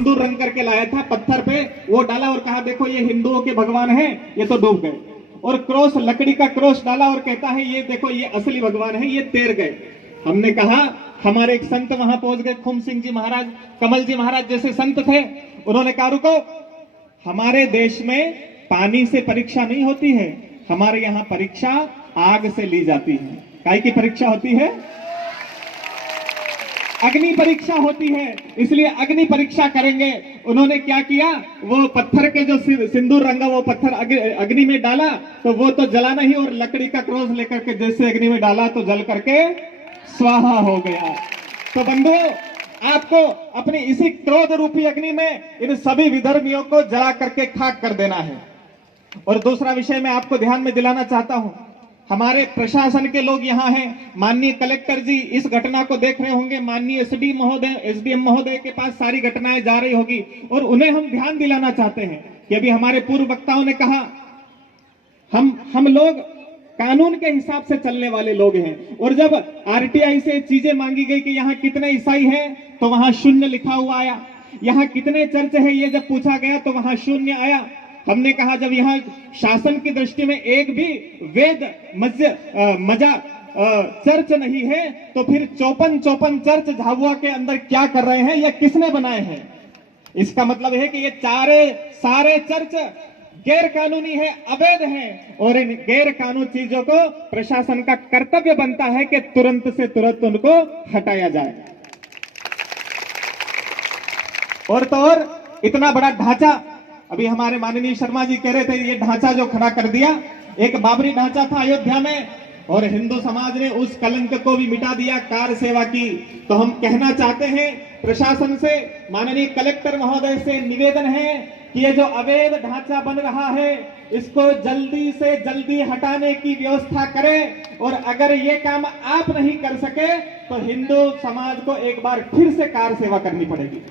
सिंदूर रंग करके लाया था पत्थर पे, वो डाला और कहा देखो ये हिंदुओं के भगवान हैं, ये तो डूब गए। और क्रॉस, लकड़ी का क्रॉस डाला और कहता है ये देखो ये असली भगवान है, ये तैर गए। हमने कहा, हमारे एक संत वहां पहुंच गए, खुम सिंह जी महाराज, कमल जी महाराज जैसे संत थे। उन्होंने कहा रुको, हमारे देश में पानी से परीक्षा नहीं होती है, हमारे यहाँ परीक्षा आग से ली जाती है। काय की परीक्षा होती है? अग्नि परीक्षा होती है, इसलिए अग्नि परीक्षा करेंगे। उन्होंने क्या किया, वो पत्थर के जो सिंदूर रंगा वो पत्थर अग्नि में डाला, तो वो तो जला नहीं, और लकड़ी का क्रॉस लेकर के जैसे अग्नि में डाला तो जल करके स्वाहा हो गया। तो बंधु, आपको अपनी इसी क्रोध रूपी अग्नि में इन सभी विधर्मियों को जला करके खाक कर देना है। और दूसरा विषय मैं आपको ध्यान में दिलाना चाहता हूं, हमारे प्रशासन के लोग यहाँ हैं, माननीय कलेक्टर जी इस घटना को देख रहे होंगे, माननीय एसडीएम महोदय के पास सारी घटनाएं जा रही होगी, और उन्हें हम ध्यान दिलाना चाहते हैं कि अभी हमारे पूर्व वक्ताओं ने कहा हम लोग कानून के हिसाब से चलने वाले लोग हैं। और जब आरटीआई से चीजें मांगी गई कि यहाँ कितने ईसाई हैं, तो वहां 0 लिखा हुआ आया। यहाँ कितने चर्च है ये जब पूछा गया तो वहां 0 आया। हमने कहा जब यहाँ शासन की दृष्टि में एक भी वेद मजा चर्च नहीं है, तो फिर 54 चर्च झाबुआ के अंदर क्या कर रहे हैं, ये किसने बनाए हैं? इसका मतलब है कि ये सारे चर्च गैर कानूनी है, अवैध है, और इन गैर कानूनी चीजों को प्रशासन का कर्तव्य बनता है कि तुरंत से तुरंत उनको हटाया जाए। और तो और इतना बड़ा ढांचा, अभी हमारे माननीय शर्मा जी कह रहे थे ये ढांचा जो खड़ा कर दिया, एक बाबरी ढांचा था अयोध्या में, और हिंदू समाज ने उस कलंक को भी मिटा दिया, कार सेवा की। तो हम कहना चाहते हैं प्रशासन से, माननीय कलेक्टर महोदय से निवेदन है कि ये जो अवैध ढांचा बन रहा है इसको जल्दी से जल्दी हटाने की व्यवस्था करें। और अगर ये काम आप नहीं कर सके तो हिंदू समाज को एक बार फिर से कार सेवा करनी पड़ेगी।